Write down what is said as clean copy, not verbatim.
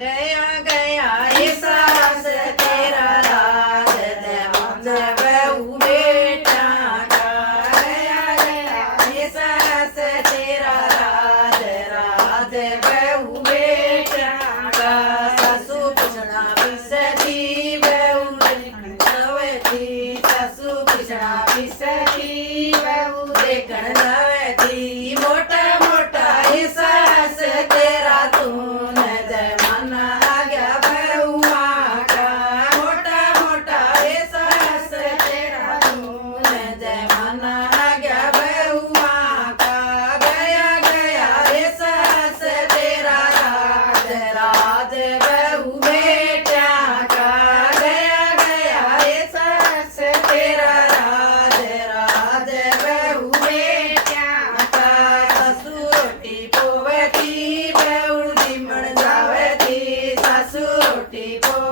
गया गया ये सास तेरा राज देवान बहू बेटा का गया गया ये सास तेरा राज राज बहू बेटा का सासू पूछना पिसती बहू नवे थी सासू पूछना पिसती बहू देखण नवे थी मोटा मोटा ये सास तेरा तून जमाना आ गया बहुआ का मोटा मोटा ये सास तेरा तून जमाना आ गया बहुआ का गया गया ये सास तेरा राज राज बहू बेटा का गया गया ये सास तेरा राज राज बहू बेटा का सासू रोटी पोवती बहू दिमण जावती सासू रोटी पोवती